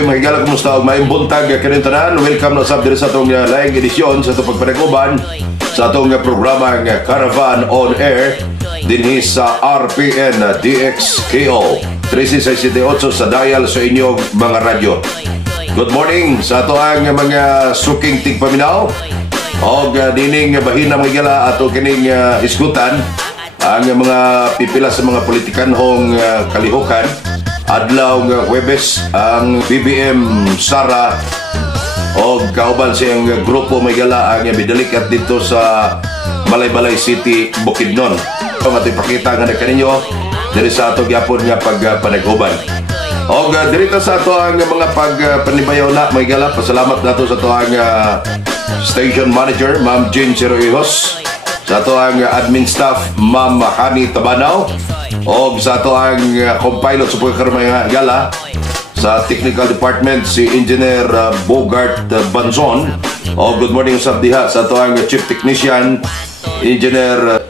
Okay, mahigala kumusta og maayong buntag kaning tanan. Welcome na sab diri sa atong laing edisyon sa atong pagpanagkuban sa atong programa nga Caravan on Air dinhi sa RPN DXKO 1368 sa dial sa inyong mga radyo. Good morning sa ato ang mga suking tigpaminaw og dining bahin na mahigala ato kining isgutan ang mga pipila sa mga politikanhong kalihukan. Adlaw nga Huwebes ang BBM Sara o kauban siyang grupo may gala ang bidalikat dito sa Malaybalay City, Bukidnon. Ang ating pakita nga na kaninyo diri sa ato gyapon nga pagpanaghuban. O dirito sa ato ang mga pagpanibayaw na may gala. Pasalamat nato sa ato ang station manager Ma'am Jean Cirohijos, sa ato ang admin staff Ma'am Hani Tabanaw, o sa ato ang compilot sa pagkakarmay gala sa technical department si Engineer Bogart Banzon. O good morning usab diha sa ato ang chief technician Engineer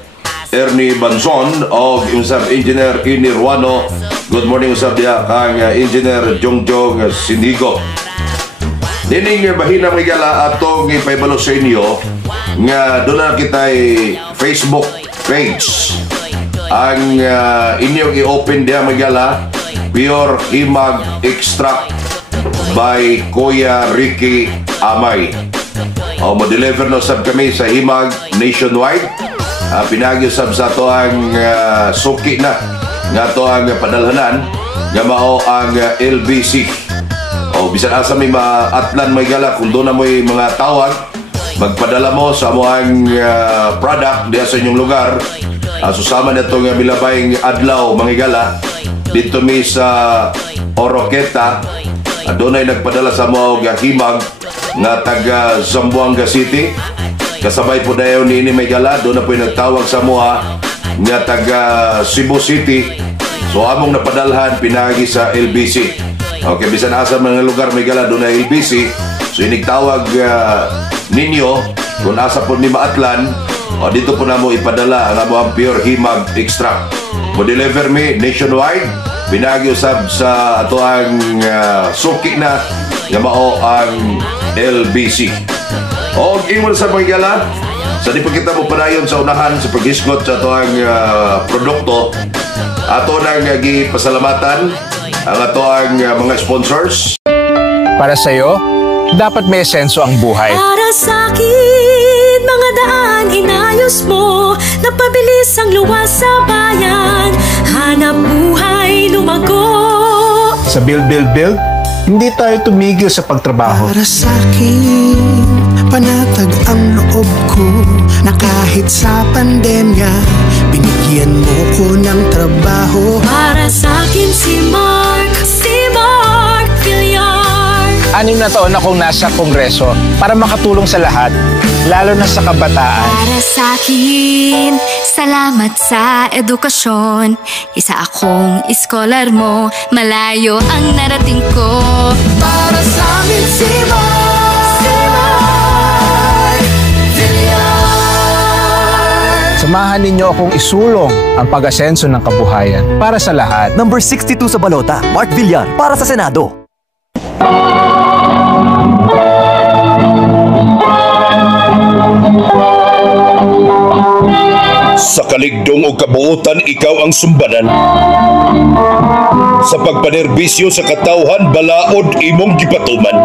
Ernie Banzon o usab Engineer Ini Ruano. Good morning usab diha kang Engineer Jongjong Sinigo. Dining bahina may gala atong ipaibalo sa inyo nga doon na kita'y Facebook page. Ang inyong i-open diya magala, Pure Himag Extract by Kuya Ricky Amay. O mo-deliver no sab kami sa Himag nationwide. Pinagyo sab sa to ang suki na nga to ang padalhanan nga mao ang LBC. O bisan asa may maatlan may gala kung doon na mo'y mga tawag, magpadala mo sa mo ang product diya sa inyong lugar. Susama na itong milabayng adlaw mangigala dito mi sa Oroqueta. Doon ay nagpadala sa mo himag nga taga Zamboanga City. Kasabay po dayon ni ini may gala. Doon na po yung nagtawag sa mo nga taga Cebu City. So among napadalhan pinagi sa LBC. Okay, bisan asa mga lugar may gala doon na LBC. So inigtawag ninyo kung asa po ni maatlan. O dito po na mo ipadala ang among Pure Himag Extract. Mo-deliver me nationwide. Binagi usab sa ato ang suki na nga mao ang LBC. O ingon sa mga gala, sa di pa kita mo panayon sa unahan sa paghisgot sa ato ang produkto, ato nang gipasalamatan ang ato ang mga sponsors. Para sa'yo, dapat may esenso ang buhay. Para sa'kin, mga daan inayos mo, napabilis ang luwas sa bayan, hanap buhay lumago. Sa build, hindi tayo tumigil sa pagtrabaho. Para sa'kin, panatag ang loob ko, na kahit sa pandemya, binigyan mo ko ng trabaho. Para sa'kin si Mark Villar. 6 na taon akong nasa Kongreso para makatulong sa lahat, lalo na sa kabataan. Para sa'kin, salamat sa edukasyon. Isa akong iskolar mo, malayo ang narating ko. Para sa'min si Mark Villar. Samahan ninyo akong isulong ang pag-asenso ng kabuhayan para sa lahat. Number 62 sa balota, Mark Villar, para sa Senado. Sa kaligdong o kabuutan, ikaw ang sumbanan. Sa pagpanerbisyo sa katawhan, balaod imong gipatuman.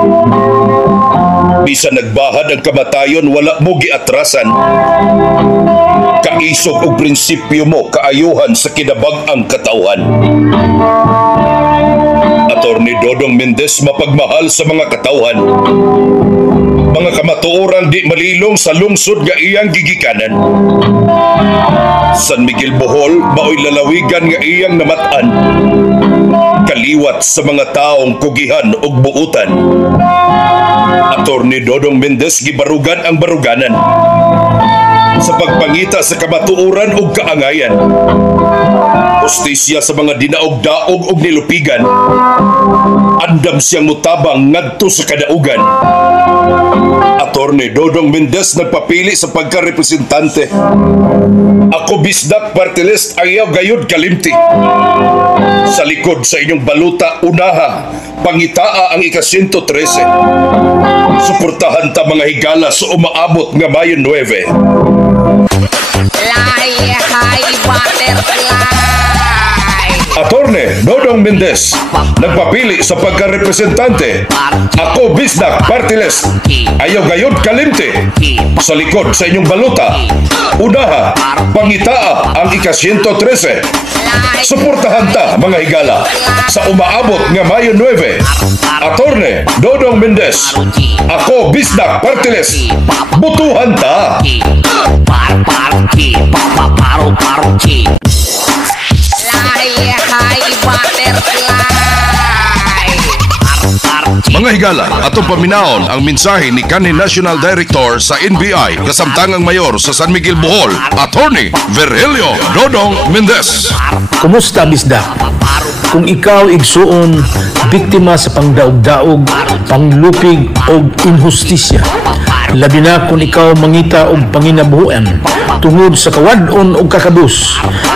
Bisan nagbahad ang kamatayon, wala mo giatrasan. Kaisog og prinsipyo mo, kaayuhan sa kinabag-ang katawhan. Attorney Dodong Mendez, mapagmahal sa mga katawhan. Mga kamatuoran di malilong sa lungsod nga iyang gigikanan. San Miguel Bohol, maoy lalawigan nga iyang namatan. Kaliwat sa mga taong kugihan ug buutan. Attorney Dodong Mendez, gibarugan ang baruganan. Sa pagpangita sa kamatuoran ug kaangayan. Hustisya sa mga dinaog-daog ug nilupigan. Andam siyang mutabang ngadto sa kadaugan. Attorney Dodong Mendez nagpapili sa pagka-representante. Ako bisdak party list ayaw gayud kalimti. Sa likod sa inyong baluta, unaha, pangitaa ang ika-113. Suportahan ta mga higala sa umaabot nga Mayo 9. Attorney Dodong Mendez nagpapili sa pagka-representante. Ako bisdak party list ayaw gayud kalimti. Sa likod sa inyong baluta, unaha, pangitaa ang ika-113. Suportahan ta mga higala sa umaabot nga Mayo 9. Attorney Dodong Mendez, ako bisdak party list, butuhan ta. Mga higala, atong paminaon ang mensahe ni kanhi National Director sa NBI, kasamtangang mayor sa San Miguel, Bohol, Attorney Virgilio Dodong Mendez. Kumusta bisdak? Kung ikaw igsuon biktima sa pangdaog-daog, panglupig o inhustisya, labi na kung ikaw mangita og panginabuhian tungod sa kawadon og kakabus,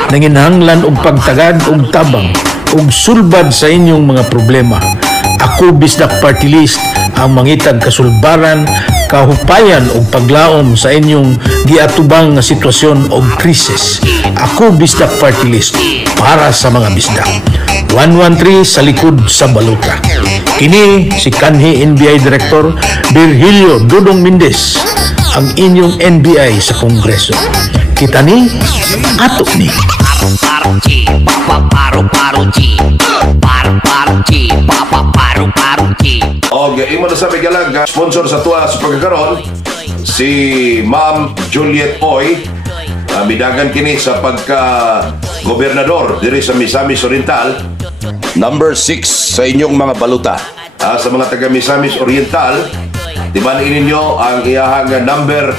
nanginahanglan og pagtagad og tabang og sulbad sa inyong mga problema, ako bisdak party list ang mangitag kasulbaran, kahupayan o paglaom sa inyong giatubang nga sitwasyon o krisis. Ako bisdak party list para sa mga bisdak. 113 sa likod sa baluta. Kini si kanhi NBI Director Virgilio Dodong Mendez, ang inyong NBI sa Kongreso. Kita ni, ato ni. Og imo na sa migalag sponsor sa tuwa sa pagkakaroon si Ma'am Juliet Oy, midagan kini sa pagka-gobernador diri sa Misamis Oriental. Number 6 sa inyong mga baluta. Sa mga taga Misamis Oriental, timan ninyo ang iyahang number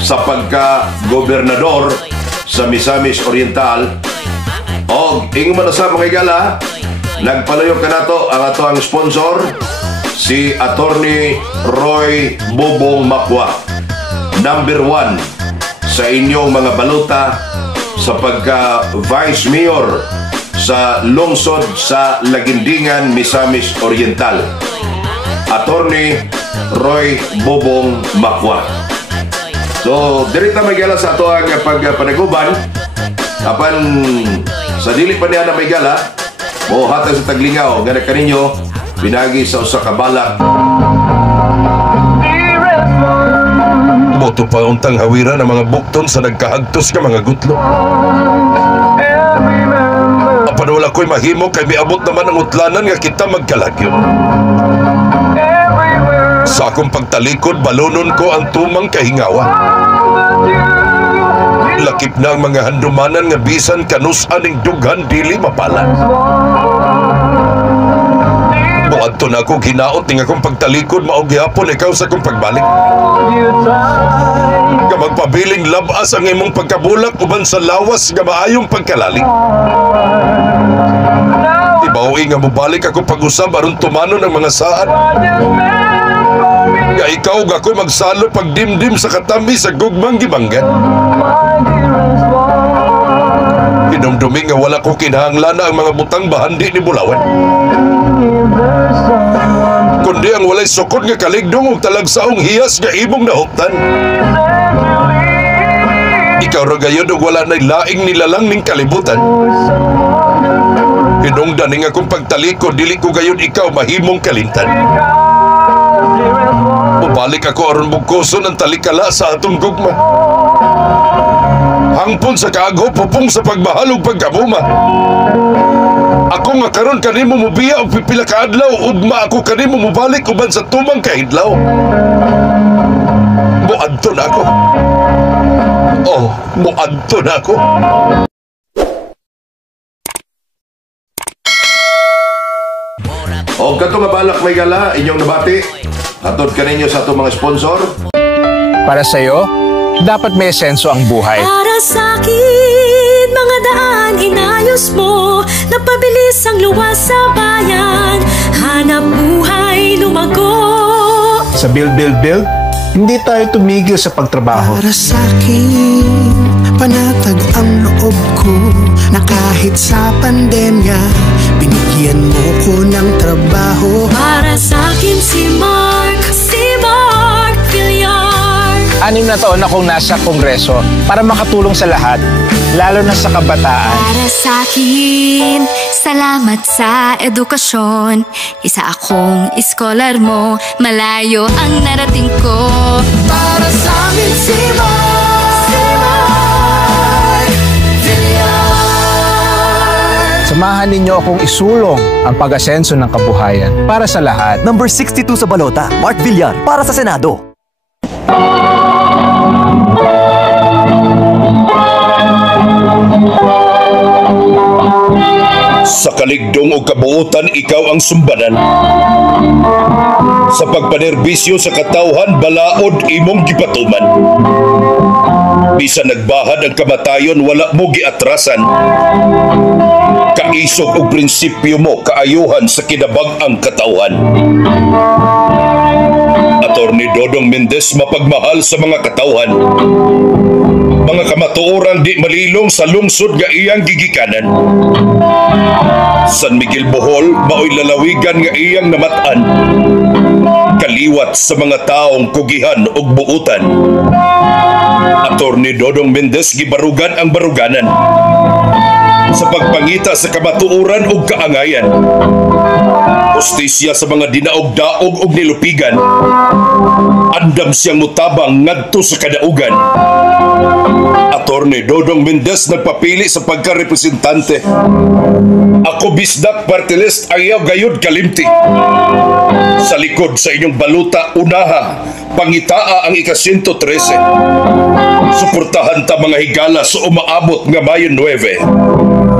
sa pagka-gobernador sa Misamis Oriental. Og ingon mo na sa mga higala, nagpalayo ka na to ang ato ang sponsor, si Attorney Roy Bobong Macua. Number 1 sa inyong mga baluta sa pagka-Vice Mayor sa lungsod sa Lagindingan, Misamis Oriental. Attorney Roy Bobong Macua. So, dirita magala sa ato ang pagpanaguban. Apan sa dili pa niya na magala, o hatag sa taglingaw, gana kaninyo, binagi sa usa ka balak. Boto pa untang hawiran ang mga bukton sa nagkahagtos ka mga gutlo. Apan wala ko'y mahimo kay miabot naman ang utlanan nga kita magkalagyo. Sa akong pagtalikod, balonon ko ang tumang kahingawa. Lakip na ang mga handumanan nga bisan kanusan ning dughan dili mapalan. Buadto na ako ginaot ning akong pagtalikod, maog gyapon ikaw sa akong pagbalik. Nga magpabiling labas ang imong pagkabulak uban sa lawas nga maayong pagkalali. Ibawi nga mubalik ako pag-usab aron tumanon ang mga saan. Nga ikaw nga ako'y magsalo pagdimdim sa katami sa gugmang gibanggan. Inumdumi nga wala ko kinahanglan na ang mga butang bahandi ni Bulawan. Kundi ang walay sukod nga kaligdong ug talagsaong hiyas nga imong nahuptan. Ikaw ra gayud og wala nay laing nilalang ning kalibutan. Hinungdan ning akong pagtalikod, dili ko gayud ikaw mahimong kalimtan. Ubalik ako aron bugkoson ang talikala sa atong gugma. Hangpon sa kaagaw, pupong sa pagbahalog pagkabuma. Ako nga karon kanimo mubiya og pipila ka adlaw, ugma ako kanimo mubalik uban sa tumang kahidlaw. Muadto na ako. Oh, muadto na ako. O katong balak may gala, inyong nabati. Hatod ka ninyo sa itong mga sponsor. Para sa'yo, dapat may esenso ang buhay. Para sa'kin, mga daan inayos mo, napabilis ang luwas sa bayan, hanap buhay lumago. Sa Build, Hindi tayo tumigil sa pagtrabaho. Para sa'kin, panatag ang loob ko na kahit sa pandemya, binigyan mo ko ng trabaho. Para sa'kin si Mark Villar. 6 na taon akong nasa Kongreso para makatulong sa lahat, lalo na sa kabataan. Para sa'kin, salamat sa edukasyon. Isa akong iskolar mo, malayo ang narating ko. Para sa'min si Mark Villar. Samahan ninyo akong isulong ang pag-asenso ng kabuhayan para sa lahat. Number 62 sa balota, Mark Villar, para sa Senado. Sa kaligdong o kabuutan, ikaw ang sumbanan. Sa pagpanerbisyo sa katawhan, balaod imong gipatuman. Bisan nagbahad ang kamatayon, wala mo giatrasan. Kaisog og prinsipyo mo, kaayuhan sa kinabag-ang katawhan. Attorney Dodong Mendez, mapagmahal sa mga katawhan. Mga kamatuorang di malilong sa lungsod nga iyang gigikanan. San Miguel Bohol, maoy lalawigan nga iyang namatan. Kaliwat sa mga taong kugihan ug buutan. Attorney Dodong Mendez, gibarugan ang baruganan. Sa pagpangita sa kamatuoran ug kaangayan. Hustisya sa mga dinaog-daog ug nilupigan. Andam siyang mutabang ngadto sa kadaugan. Attorney Dodong Mendez nagpapili sa pagkarepresentante. Ako bisdak party list, ayaw gayud kalimti. Sa likod sa inyong baluta, unaha, pangitaa ang ika-113. Suportahan ta mga higala sa umaabot nga Mayo 9.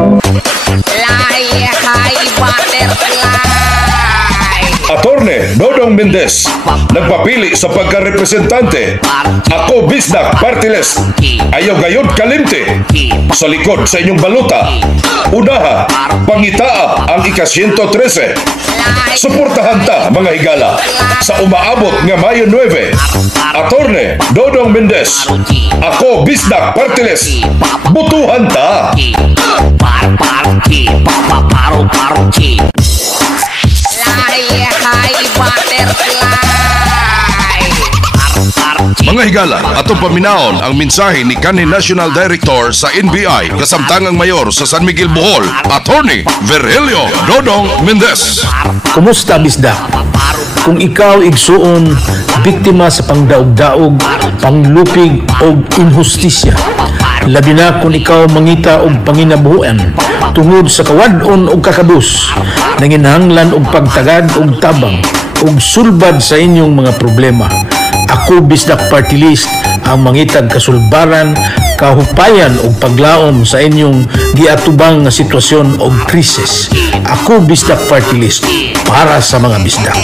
Attorney Dodong Mendez nagpapili sa pagkarepresentante. Ako bisdak party list, ayaw gayud kalimti. Sa likod sa inyong baluta, unaha, pangitaa ang ika-113. Suportahan ta mga higala sa umaabot nga Mayo 9. Attorney Dodong Mendez, ako bisdak party list, butuhan ta. Mga higala, atong paminaon ang mensahe ni kanhi National Director sa NBI, kasamtangang mayor sa San Miguel Bohol, Attorney Virgilio Dodong Mendez. Kumusta bisdak? Kung ikaw igsuon biktima sa pangdaog-daog, panglupig o inhustisya, labi na kung ikaw mangita og panginabuhian tungod sa kawadon og kakabus, nanginhanglan og pagtagad og tabang og sulbad sa inyong mga problema, ako bisdak party list ang mangitag kasulbaran, kahupayan o paglaom sa inyong giatubang nga sitwasyon o krisis. Ako bisdak party list para sa mga bisdak.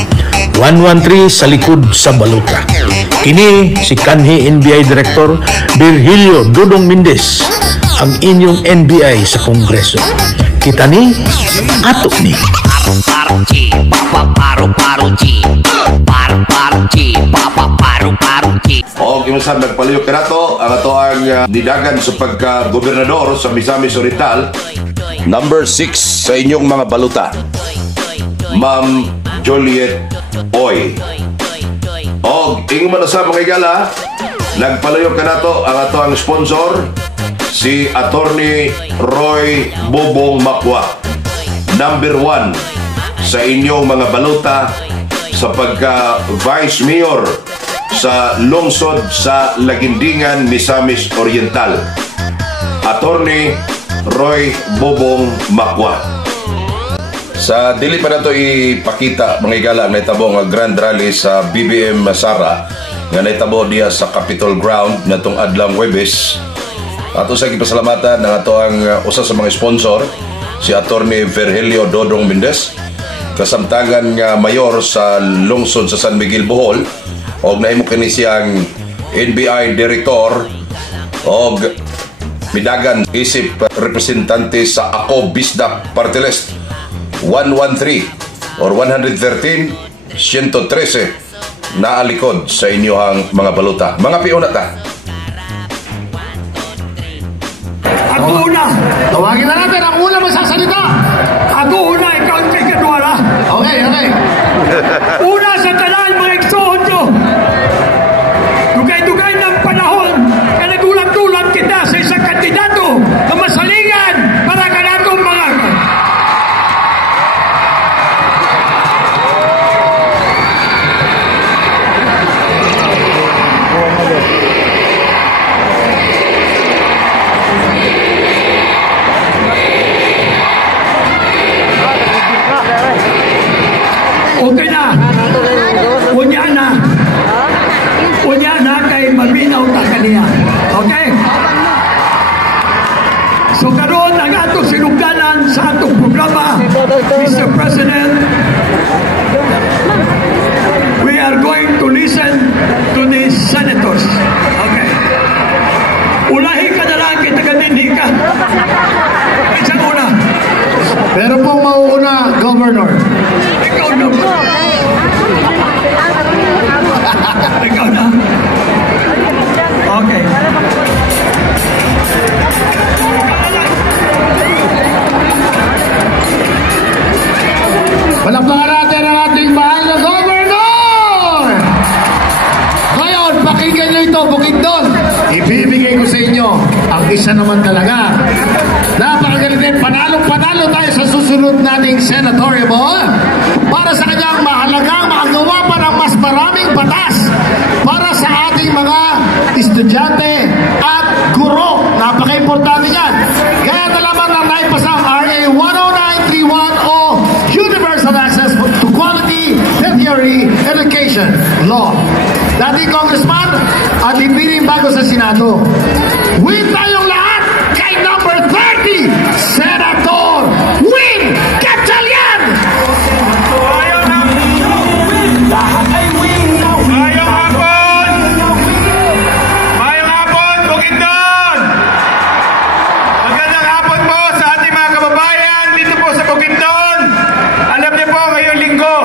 113 sa likod sa baluta. Kini si kanhi NBI Director Virgilio Dodong Mendez, ang inyong NBI sa Kongreso. Kita ni, ato ni. O kimusab nagpaliyok ka nato ang ato ang nidagan sa pagka-gobernador sa Misamis Oriental. Number 6 sa inyong mga baluta, Ma'am Juliet Oy. O ingon man sa mga higala, nagpaluyok ka nato ang ato ang sponsor, si Attorney Roy Bobong Macua. Number 1 sa inyong mga baluta sa pagka-Vice Mayor sa lungsod sa Lagindingan, Misamis Oriental, Attorney Roy Bobong Macua. Sa dili pa nato ipakita mga higala, naitabo nga grand rally sa BBM Sara nga naitabo diya sa Capitol Ground natong adlang Huwebes. Ato sa gipasalamatan ng ato ang usa sa mga sponsor, si Attorney Virgilio Dodong Mendez, kasamtangan nga mayor sa lungsod sa San Miguel Bohol, og nahimo kini siyang NBI Director og midagan isip representante sa Ako Bisdak Party List 113 or 113 113 naalikod sa inyong mga baluta. Mga piuna ta. Ako una. Tawagin na natin ang una masasalita. Ako una, ikaw ang kadwala. Okay. Una sa tanan, mga igsoon ko. Dugay-dugay ng panahon na nagulat-ulat kita sa isang kandidato na masalingan para kanatong mga... Okay na. Unya na kay maminaw ta kaniya. Okay? So karon ang atong sinugdanan sa atong programa, Mr. President, we are going to listen to the senators. Okay. Ulahi ka na lang, kita ganinhi ka. Isang una. Pero pong mauuna, Governor. Ikaw na ba? Ikaw na? Okay. Palakpakan natin ang ating mahal na Governor! Ngayon, pakinggan nyo ito, Bukidnon. Ibibigay ko sa inyo ang isa naman talaga. Napakagaling, panalo tayo sa susunod nating senatorial para sa kanyang mahalagang makagawa pa ng mas maraming batas para sa ating mga estudyante at guro. Napaka-importante yan. Kaya nalaman na naipasa ang RA 10931 o Universal Access to Quality Tertiary Education Law. Dating Congressman at hindi rin bago sa Senado. Win tayong lahat kay number 30, Senator Win Gatchalian! Mayong hapon, Bukidnon! Magandang hapon po sa ating mga kababayan dito po sa Bukidnon. Alam niyo po, ngayong linggo,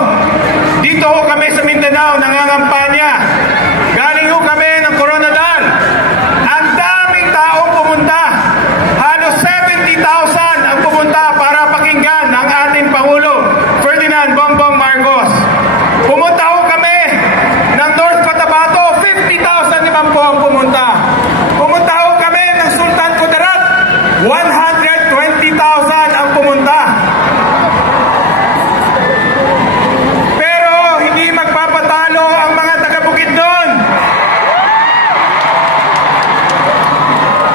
dito ho kami sa Mindanao nangangampanya. Galing ho kami ng Coronadal. Ang daming taong pumunta. Halos 70,000 ang pumunta para pakinggan ang ating Pangulo, Ferdinand Bongbong Marcos. Pumunta ho kami ng North Cotabato, 50,000 naman po ang pumunta. Pumunta ho kami ng Sultan Kudarat, 120,000 ang pumunta. Pero hindi magpapatalo ang mga taga-Bukidnon.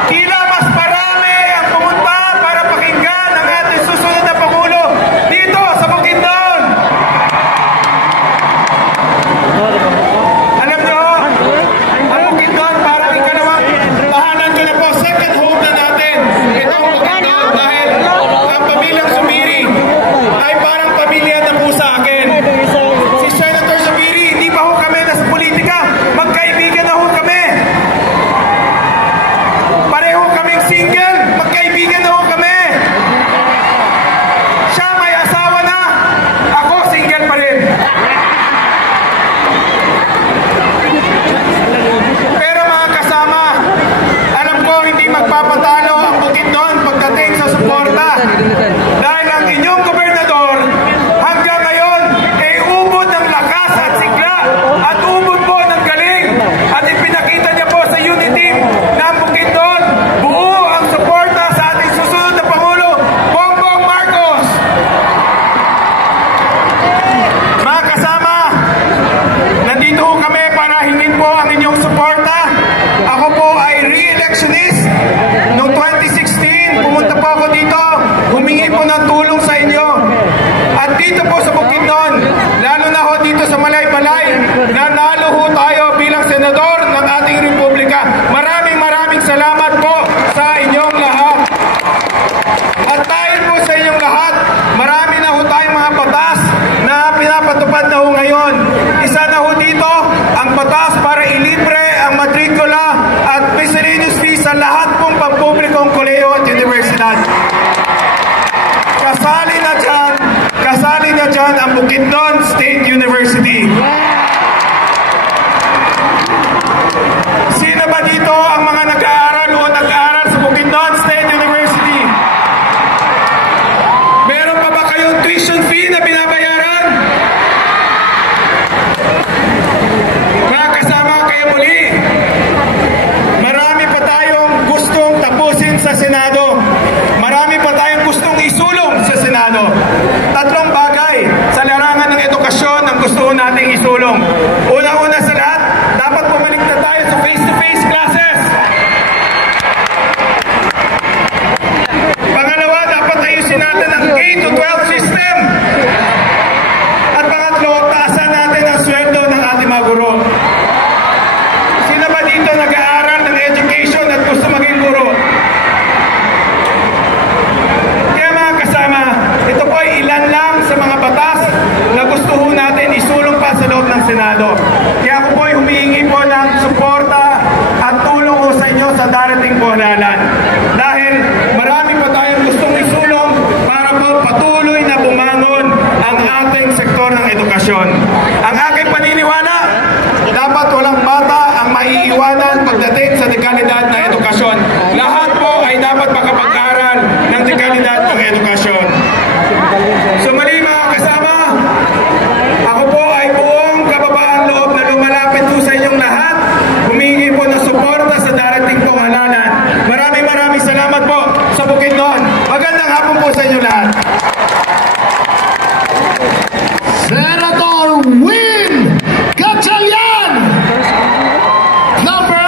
Tila mas marami ang pumunta para pakinggan ang ating susunod na Pangulo dito sa Bukidnon. Alam nyo, ang Bukidnon parang ikalawang tahanan ko na po, second home na natin. Ito ang Bukidnon dahil ang pamilyang Zubiri ay parang pamilya na po sa akin. Si Senator Zubiri, hindi pa ho kami nasa politika, magkaibigan na ho kami. Pareho kaming single, magkaibigan na ho kami. Siya may asawa na, ako single pa rin. Pero mga kasama, alam ko hindi magpapatalo ang Bukidnon pagdating sa suporta. Dahil ang inyong gobernador hanggang ngayon ay ubod ng lakas at sigla at ubod po ng galing. At ipinakita niya po sa unity team ng Bukidnon, buo ang suporta sa ating susunod na Pangulo, Bongbong Marcos. Mga kasama, nandito ho kami para hingin po ang inyong suporta. Ako po ay re-electionist. Noong 2016, pumunta po ako dito, humingi po ng tulong sa inyo. At dito po sa Bukidnon, lalo na ho dito sa Malaybalay, nanalo ho tayo bilang senador ng ating Republika. Maraming salamat po sa inyong lahat. At dahil po sa inyong lahat, marami na ho tayong mga batas na pinapatupad na ho ngayon. Isa na ho dito ang batas para ilibre ang matrikula at miscellaneous fees sa lahat pong pampublikong kolehiyo at universidad. Kasali na dyan ang Bukidnon State University. 3-12 system. At pangatlo, taasan natin ang sweldo ng ating mga guro. Sino ba dito nag-aaral ng education at gusto maging guro? Kaya mga kasama, ito po ay ilan lang sa mga batas na gusto ho natin isulong pa sa loob ng Senado. Kaya ako po ay humihingi po ng suporta at tulong ho sa inyo sa darating po halalan. Dahil marami pa tayong gustong isulong para po patuloy na bumangon ang ating sektor ng edukasyon. Ang aking paniniwala, dapat walang bata ang maiiwanan pagdating sa dekalidad ng edukasyon. Lahat po ay dapat makapag-aral ng dekalidad ng edukasyon. So mali mga kasama, ako po ay buong kababaang loob na lumalapit po sa inyong lahat. Humingi po ng suporta sa darating pong halalan. Maraming salamat po sa Bukidnon. Magandang hapon po sa inyo lahat. Senator Win Gatchalian! Number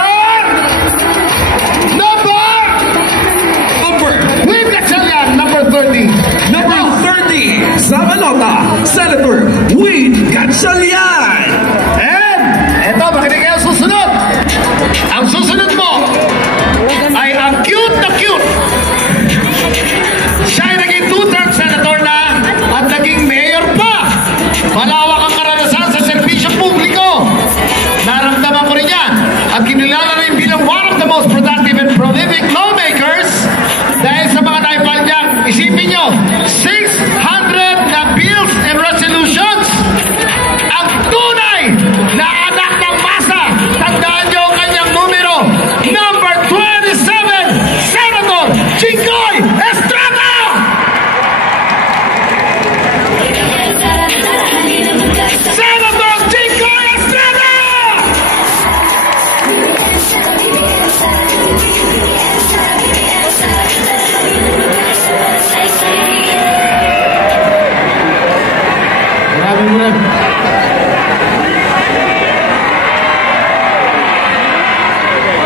Win Gatchalian, number 30. Number 30, sa balota, Senator Win Gatchalian. And eto, makinig kayo susunod. Ang susunod mo ay ang cute na cute. Siya ay naging two-term senator na at naging mayor pa. Malawak ang karanasan sa serbisyo publiko. Naramdaman ko rin yan. At kinilala rin bilang one of the most productive and prolific lawmakers dahil sa mga naipal niya. Isipin nyo, 600 na bills and resolutions. Ang tunay na anak ng masa. Tandaan nyo ang kanyang numero. Number 27, Senator Jinggoy Estrada! Senator Jinggoy Estrada!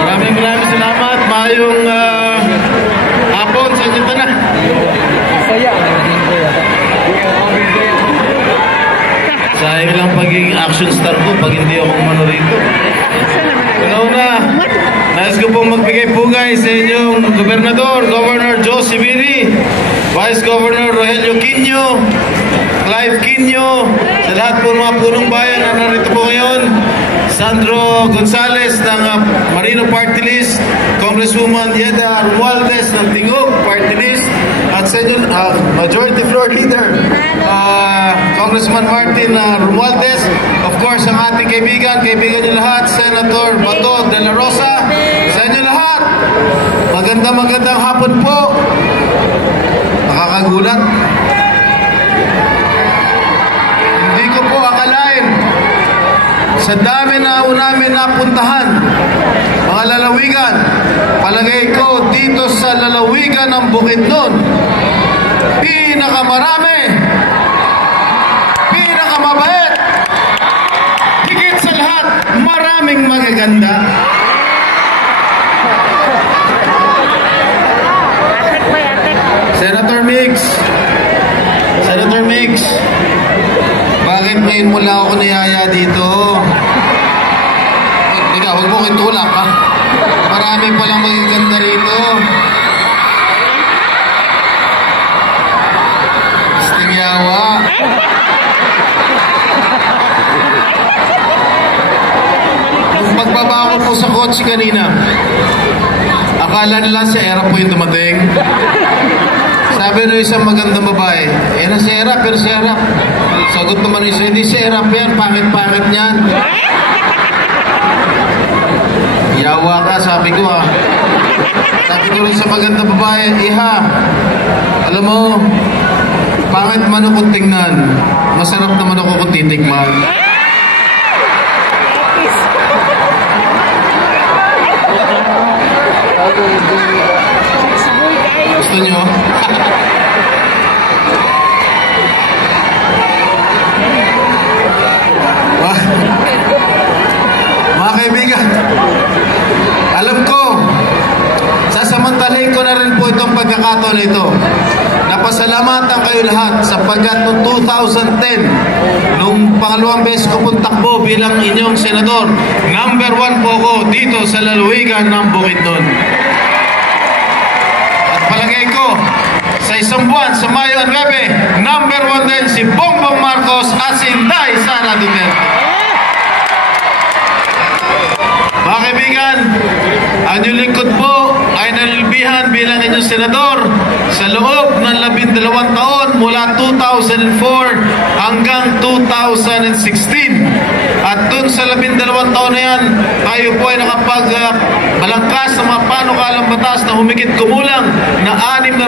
Maraming salamat. Mayong hapon sa inyo na. Sayang lang pagiging action star ko pag hindi ako kumano rito. Una, nais ko pong magbigay pugay sa inyong gobernador, Governor Joe Sibiri, Vice Governor Rogelio Quino, Clive Quino, sa lahat po ng mga punong bayan na narito po ngayon, Sandro Gonzales ng Marino Party List, Congresswoman Yeda Romualdez ng Tingog Party List, at sa inyo, Majority Floor Leader, Congressman Martin Romualdez, of course, ang ating kaibigan nyo lahat, Senator Bato de la Rosa, sa inyo lahat, magandang hapon po. Nakakagulat. Hindi ko po akalain sa dami na namin napuntahan, mga lalawigan, palagay ko dito sa lalawigan ng Bukidnon, pinakamarami, pinakamabait, higit sa lahat, maraming magaganda. Senator Mix, bakit ngayon mo lang ako niyaya dito? Huwag mo kitulak, ha? Marami palang magaganda rito. Stingyawa. Nung pagbaba ko po sa kotse kanina, akala nila si Era po yung dumating. Sabi nung isang magandang babae, na si Era, pero si Era. Sagot naman isa, hindi si Era, pero pangit-pangit niyan. Yawa ka, sabi ko ha. Sabi ko rin sa magandang babae, Iha, alam mo, pangit man ako tingnan, masarap naman ako kung titikman. Gusto nyo? Mga kaibigan, alam ko, sasamantalahin ko na rin po itong pagkakataon ito. Napasalamat pasalamatan kayo lahat sapagkat noong 2010, nung pangalawang beses ko pong takbo bilang inyong senador, number 1 po ako dito sa lalawigan ng Bukidnon. At palagay ko, sa isang buwan, sa Mayo 9, number 1 din si Bongbong Marcos at si Inday Sara Duterte. Mga kaibigan, ang inyong lingkod po ay nalilbihan bilang inyong senador sa loob ng 12 taon mula 2004 hanggang 2016. At dun sa 12 taon na yan, tayo po ay nakapagbalangkas ng mga panukalang batas na humigit kumulang na 600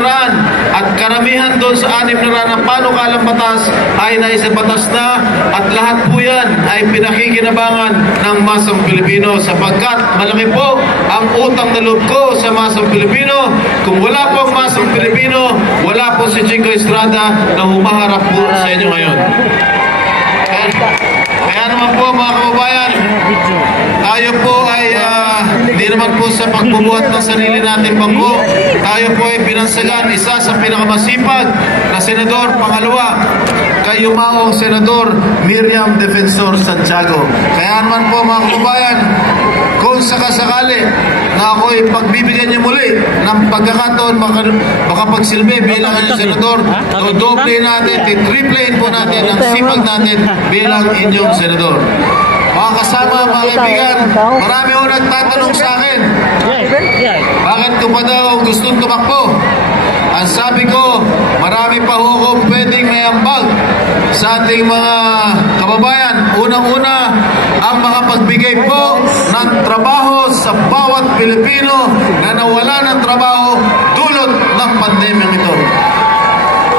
at karamihan doon sa 600 na panukalang batas ay naisabatas na at lahat po yan ay pinakikinabangan ng masang Pilipino sapagkat malaki po ang utang na loob ko sa masang Pilipino. Kung wala po ang masang Pilipino, wala po si Chico Estrada na humaharap po sa inyo ngayon. Kaya naman po mga kababayan, tayo po ay hindi naman po sa pagbubuhat ng sarili natin bangko. Tayo po ay pinansagan isa sa pinakamasipag na senador. Pangalawa, kay yumaong Senador Miriam Defensor Santiago. Kaya naman po mga kababayan, kung sakasakali na ako ay pagbibigyan niyo muli ng pagkakataon makapagsilbi bilang inyong senador, doble natin, triplayin po natin ang sipag natin bilang inyong senador. Mga kasama, mga kaibigan, marami ko nagtatanong sa akin, bakit ko pa daw gustong tumakbo? Ang sabi ko, marami pa ho akong pwedeng may ambag sa ating mga kababayan. Unang-una, ang makapagbigay po ng trabaho sa bawat Pilipino na nawala ng trabaho dulot ng pandemyang ito.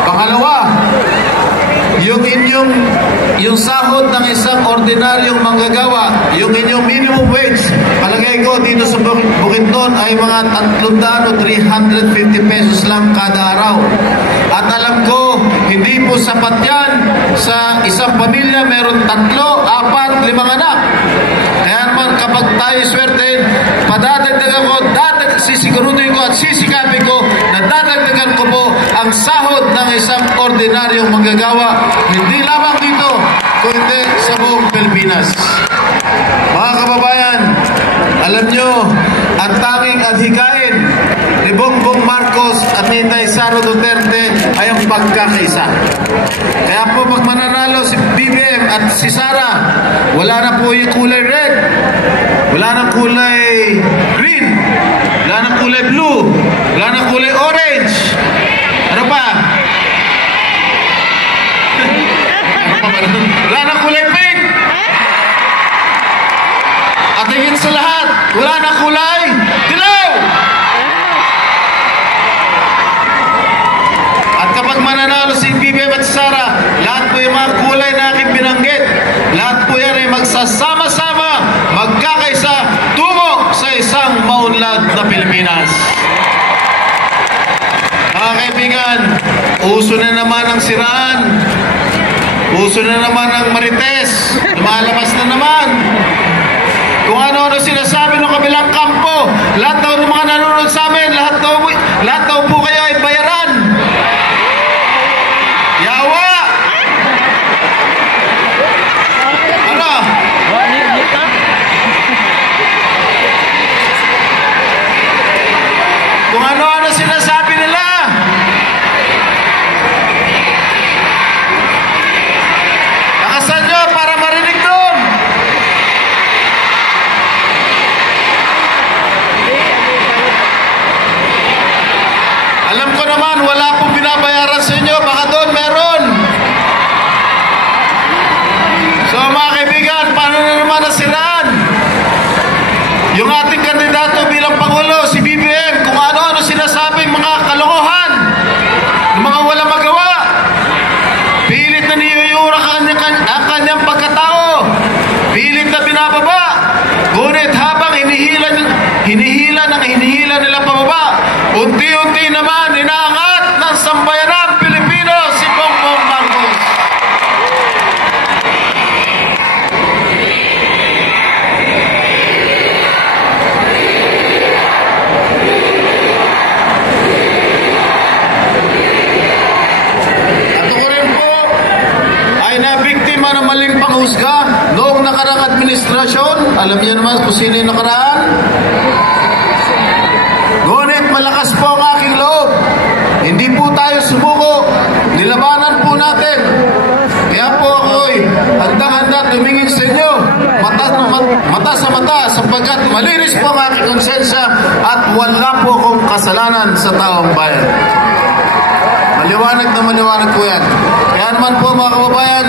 Pangalawa, yung sahod ng isang ordinaryong manggagawa, yung inyong minimum wage, palagay ko dito sa Bukidnon ay mga 300 o 350 pesos lang kada araw. At alam ko, hindi po sapat yan sa isang pamilya, meron 3, 4, 5 anak. Kaya naman kapag tayo swerte, padadagdagan ko, sisiguruhin ko at sisikapin ko na dadagdagan ko po ang sahod ng isang ordinaryong manggagawa, hindi lamang dito, kundi sa buong Pilipinas. Mga kababayan, alam nyo, ang tanging adhikain ni Bongbong Marcos at ni Inday Sara Duterte ay ang pagkakaisa. Kaya po pag mananalo si BBM at si Sara, wala na po yung kulay red, wala na kulay green, wala na kulay blue, wala na kulay orange. Ano pa? Wala na kulay pink. At higit sa lahat, wala na kulay dilaw. At kapag mananalo si BBM at Sara, lahat po yung mga kulay na aking binanggit, lahat po yan ay magsasama-sama, magkakaisa, tungo sa isang maunlad na Pilipinas. Mga kaibigan, uso na naman ang siraan, uso na naman ang marites, lumalabas na naman kung ano-ano sinasabi ng kabilang kampo. Lahat daw ng mga nanonood sa amin, lahat daw po kayo ay bayaran. Yawa! Ano? Kung ano-ano sinasabi nila. Nakasan nyo para marinig doon. Alam ko naman, wala pong binabayaran sa inyo. Baka doon meron. So mga kaibigan, paano na naman nasiraan? Yung ating kandidato bilang Pangulo, si BBM, kung ano-ano sinasabing mga kalokohan, mga walang magawa, pilit na niyuyura ang kanyang pagkatao, pilit na binababa, ngunit habang hinihila nila pababa, unti-unti naman inaangat ng sambayanang Pilipino si Bongbong Marcos. biktima ng maling panghusga noong nakaraang administrasyon. Alam niyo naman kung sino yung nakaraan. Ngunit malakas po ang aking loob. Hindi po tayo sumuko. Nilabanan po natin. Kaya po ako'y handang-handa tumingin sa inyo mata sa mata sapagkat malinis po ang aking konsensya at wala po akong kasalanan sa taong bayan. Maliwanag na maliwanag po yan. Kaya naman po mga kababayan,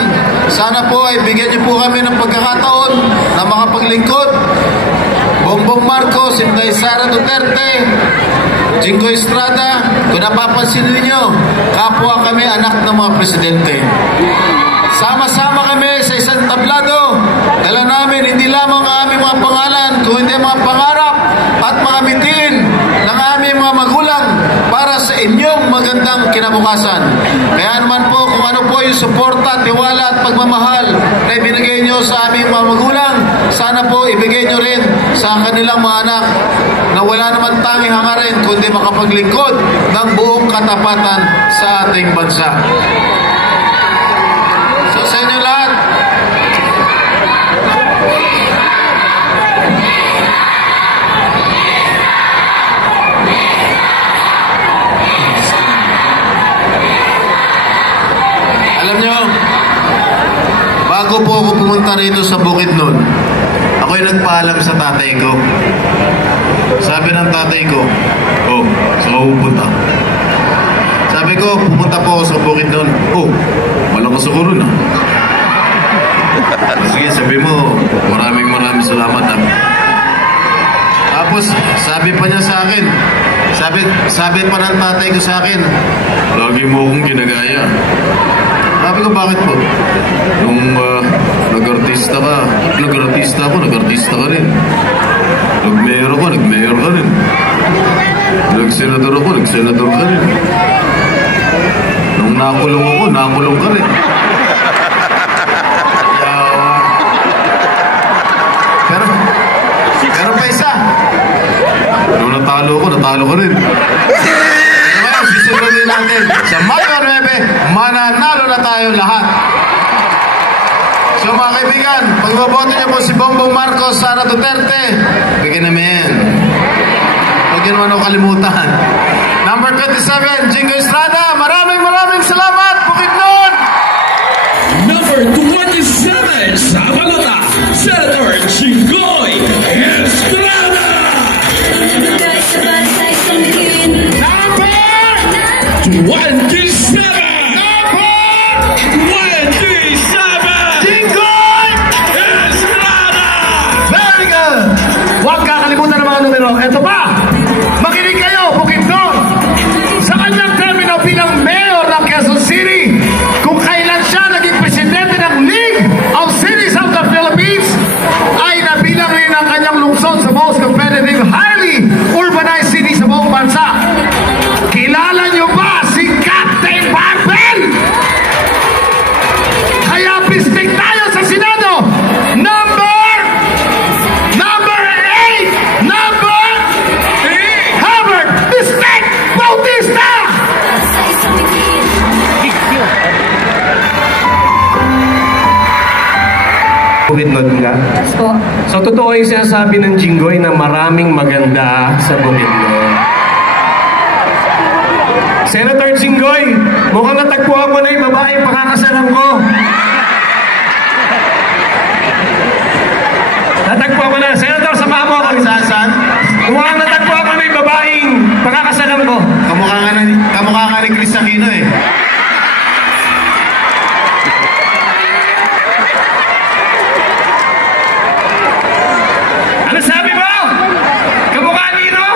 sana po ay bigyan niyo po kami ng pagkakataon na makapaglingkod. Bongbong Marcos, Inday Sara Duterte, Jingo Estrada, kung napapansin ninyo, kapwa kami anak ng mga presidente. Sama-sama kami sa isang tablado. Dala namin hindi lamang ang aming mga pangalan, kundi mga pangarap at mga mitin ng aming mga magulang para sa inyong magandang kinabukasan. Kaya naman po kung ano po yung suporta, tiwala at pagmamahal na ibinigay nyo sa aming mga magulang, sana po ibigay nyo rin sa kanilang mga anak na wala naman tanging hangarin kundi makapaglingkod ng buong katapatan sa ating bansa. So sa inyo lahat, alam nyo, bago po ako pumunta rito sa Bukidnon, ako'y nagpaalam sa tatay ko. Sabi ng tatay ko, oh, saan ka pupunta? Sabi ko, pupunta po ako sa Bukidnon. Oh, malakas ako rin ah. Sige, sabi mo, maraming salamat ah. Tapos, sabi pa niya sa akin, sabi pa ng tatay ko sa akin, lagi mo akong ginagaya. Sabi ko, bakit po? Nung nag-artista ako, nag-artista ka rin. Nag-mayor ako, nag-mayor ka rin. Nag-senador ako, nag-senador ka rin. Nung nakulong ako, nakulong ka rin. Pero pa isa. Nung natalo ka rin. Ngayon, sisugulin natin. Sa Mayo 9, mananalo na tayo lahat. So mga kaibigan, pagbaboto niyo po si Bongbong Marcos, Sara Duterte, bigyan namin. Huwag niyo naman ako kalimutan. Number 27, Jingo Estrada, maraming salamat, Bukidnon! Number 27, Sabalota, Senator Jingoy Estrada! Number 27! Huwag kakalimutan ng mga numero. Ito pa, makinig kayo, Bukidnon, sa kanyang termino bilang mayor ng Quezon City, kung kailan siya naging presidente ng League of Cities of the Philippines, ay nabilang rin ang kanyang lungsod sa most competitive, highly urbanized city sa buong bansa. Kilala niyo ba si Captain Barbel? Kaya pistik tayo sa Senado. Number 8, Herbert Bistek Bautista. Bukidnon ka? So totoo yung sinasabi ng Jingoy na maraming maganda sa Bukidnon. Senator Jingoy, mukhang natagpuan mo na yung babaeng pakakasalan ko. Natagpuan mo na. Senator, samahan mo ako. Saan? Mukhang natagpuan mo na yung babaeng pakakasalan ko. Kamukha nga ni Chris Aquino eh. Ano sabi mo? Kamukha nino?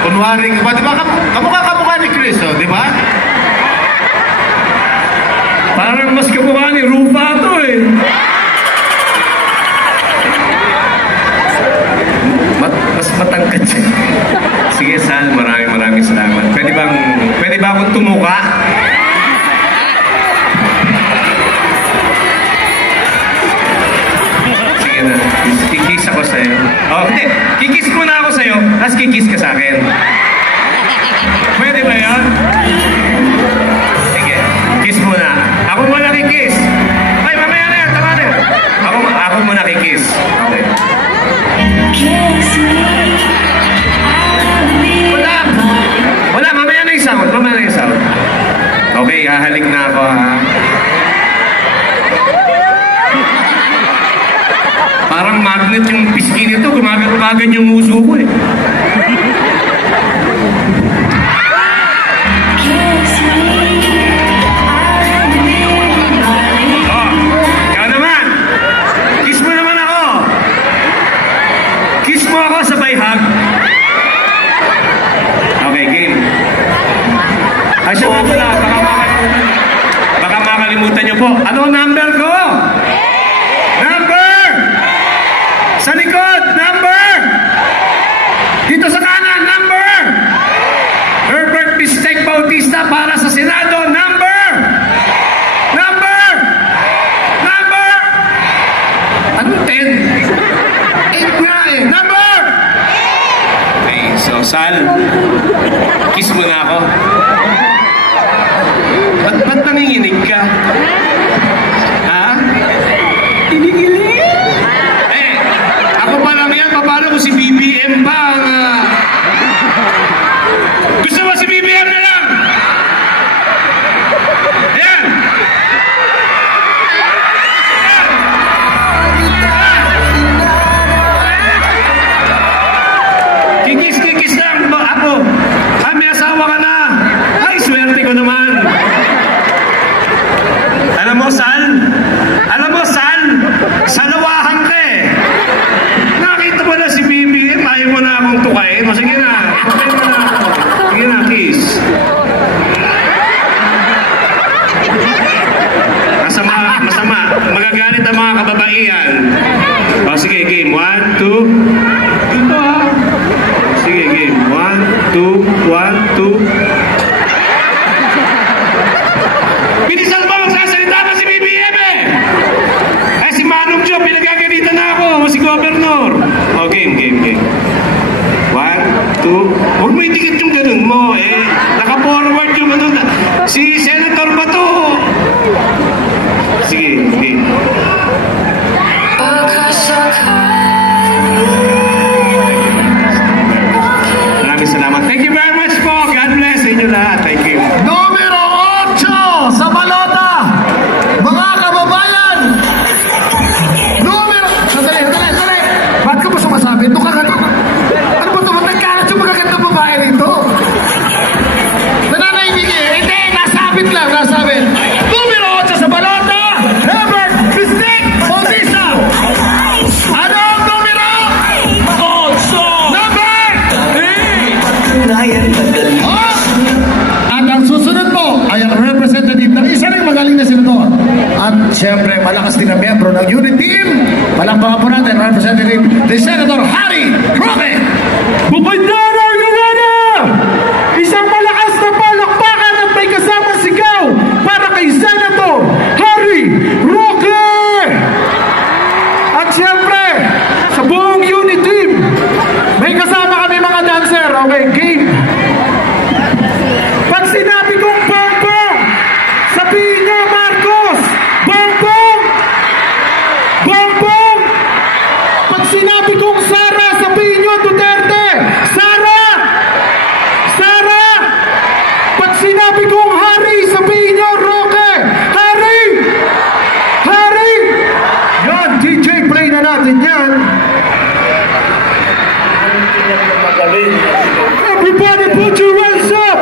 Kunwari ka ba? Di ba kamukha ni Chris, oh, di ba? Parang mas kamukha ni Rufa to eh. Mas matangkad siya. Sige, Sal, maraming salamat. Pwede ba akong tumuka? Sige na, kikis ako sa'yo. Oh, hindi, kikis muna ako sa'yo, tapos kikis ka sa akin. Pwede ba yan? Sige, kiss muna. Ako muna kikis. Okay, hahalik na ako ha. Parang magnet yung pisngi nito, gumagad yung uso ko eh. Oh, ikaw naman. Kiss mo naman ako. Kiss mo ako sabay hug. Okay, game. Ay, siya nga pala, baka makalimutan niyo po. Ano number ko? Number! Sa likod, number! Dito sa kanan, number! Herbert Bistec Bautista para sa Senado, number! Number! Number! Anong 10? 8 nga eh, number! Okay, so Sal, kiss mo na ako. Ba't nanginginig ka? Ha? Kinikilig? Eh, ako pa lang yan. Paano ko si BBM pa ang... Gusto mo si BBM na lang? Ayan! Kikis lang ba ako? Ay, may asawa ka na. Ay, swerte ko naman. Alam mo, Sal, salawahan ka eh. Nakita mo na si BBM, ayaw mo na akong tukain. O sige na, tukain mo na ako. Sige na, kiss. Masama. Magagalit ang mga kababaihan. O sige, game. 1, 2. Dito ha. Sige, game. 1, 2, 1, 2. Bilisan mo, magsasalita pa si BBM eh! Eh, si Manong Joe, pinagagalitan na ako, si Governor. O, game. 1, 2, huwag mo itikit yung ganun mo eh. Naka-forward yung ano. Si Senator ba to? Sige, game. Maraming salamat. Thank you very much po. God bless sa inyo lahat. Thank you. Numero 8 sa balota, mga kababayan. Numero... Sandali. Ba't ka ba sumasabi? Ito ka ganito. Ano ba ito? Nagkalat yung magagandang babae rito. Nananay hindi eh. Hindi, nasabit lang. Numero 8 sa balota, Herbert Bistec Bautista. Ano ang numero? 8. Number 8. At ang susunod po ay ang representative ng isa ring magaling na senador. At siyempre, malakas din na miyembro ng unit team. Palakpakan po natin, Representative ni Senator Harry Roque. Bukidana, Yunana! Isang malakas na palakpakan at may kasama sigaw para kay Senator Harry Roque! At siyempre, sa buong unit team, may kasama kami mga dancer. Okay, game. Pag sinabi kong bongbong, sabihin niyo, Marcos, bongbong! Bongbong! Pag sinabi kong Sara, sabihin niyo, Duterte, Sara! Sara! Pag sinabi kong Harry, sabihin niyo, Roque, Harry! Harry! Yan, DJ, play na natin yan. Everybody put your hands up!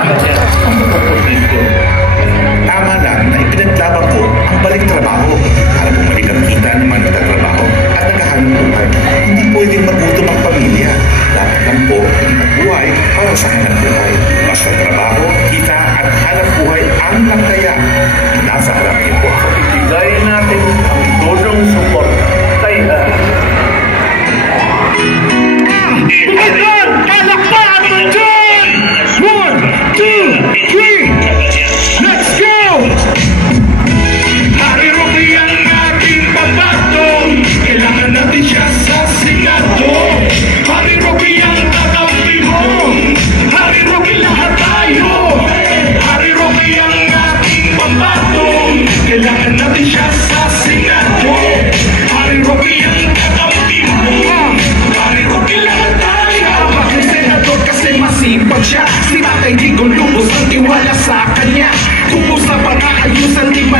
Tama lang na ipinaglaban ko ang balik trabaho para bumalik ang kita ng mga nagtatrabaho at naghahanap buhay. Hindi pwedeng magutom ang pamilya. Dapat lang po ang buhay para sa hanap buhay. Basta trabaho, kita at hanap buhay ang nagtaya. Nasa harap niyo po ako. Ibigayin natin ang tulong support kay Bukidnon! Palakpakan mo dyan! 1, 2, 3! Let's go! Harry Roque ang ating papato. Kailangan natin siya sa Senado. Harry Roque ang kakampi mo. Harry Roque lahat tayo. Harry Roque ang ating papato. Kailangan natin siya sa Senado.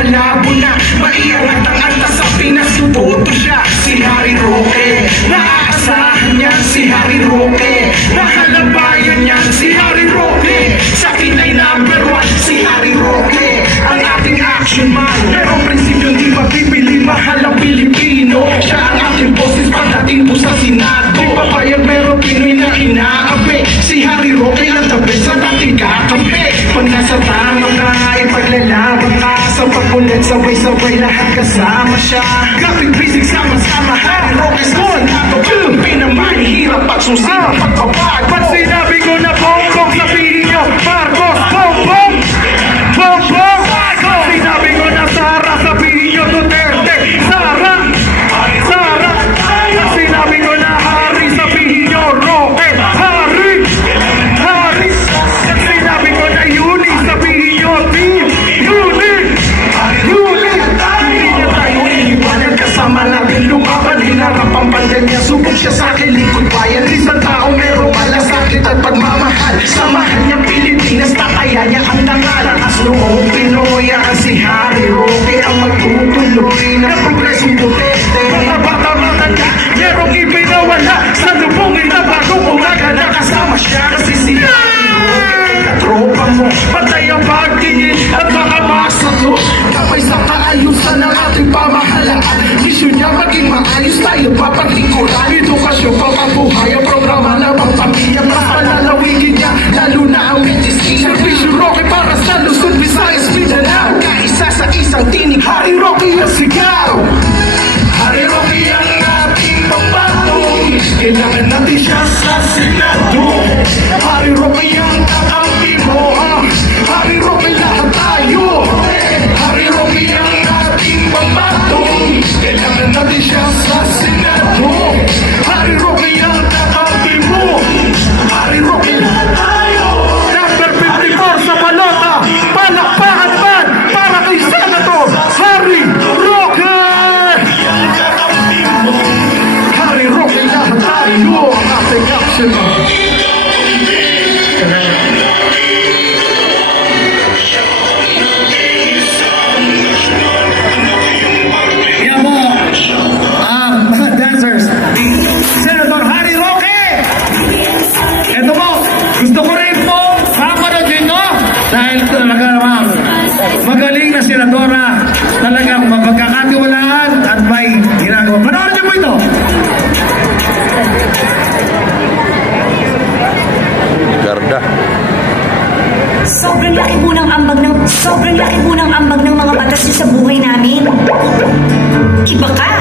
malabo na. Maiangat ang antas sa Pinas, tuboto siya. Si Harry Roque, naaasahan niya si Harry Roque. Nahalabayan niya si Harry Roque. Sa akin ay number 1 si Harry Roque. Ang ating action man, merong prinsipyo di mapipili. Mahal ang Pilipino, siya ang ating boses pagdating po sa Senado. Di papayag merong Pinoy na inaapi. Si Harry Roque ang tabi sa dating kakampi. Pag nasa tamang ka, ipaglalaban ka. Sa pagkulit, sabay-sabay lahat kasama siya. Graphic basic, sama-sama Harry Roque sa Senado. Pag pinamay, hirap pagsusira, pagpapag. Pag sinabi ko na bongbong, sabihin nyo Marcos, bongbong! Bongbong! Sinabi ko na Sara, sabihin nyo Duterte, Sara! Sara! Sinabi ko na Harry, sabihin nyo Roque, Harry! Harry! Sinabi ko na Yuni, sabihin nyo Team Yuni! Yuni! Hindi niya tayo iniwanan, kasama natin lumaban. Hinarap ang pandemya, subok siya sa akin, lingkod bayan. Isang tao merong malasakit at pagmamahal. Samahan niya Pilipinas, tataya niya ang dangalan. Noong Pinoy ang si Harry Roque ang magtutuloy ng progresong Duterte. Mga bata-bata niya, merong ipinawala sa lubong ina bagong umaga. Nakasama siya kasi si Harry Roque. Katropa mo, patay ang pagtingin at baka masatlo. Kapay sa kaayusan ng ating pamahalaan. Misyon niya maging maayos tayo papaglingkuran. Edukasyon, pamabuhay ang programa ng mga pamilya. Mas pananawigin niya, lalo na ang medisina. Servisyo Roque para sa Luzon, Visayas, Mindanao. Kaisa sa isang tinig, Harry Roque ang sigaw. Harry Roque ang ating pambatong. Kailangan natin siya sa Senado. Harry Roque ang kakampi mo. Harry Roque lahat tayo. Harry Roque ang ating pambatong. Kailangan natin siya sa Senado. Harry Roque ang kakampi mo. Harry Roque lahat tayo. Number 54 sa balota. Palakpakan man para kay Senator Harry Roque. Harry Roque lahat tayo. Ang ating action. Yan po ang mga dancers. Senator Harry Roque. Ito po, gusto ko rin po mapanoodin no? Dahil talaga naman magaling na senadora, talagang mapagkakatiwalaan at may ginagawa. Panoorin niyo po ito. Garda. Sobrang laki po ng ambag ng mga batas sa buhay namin. Iba ka.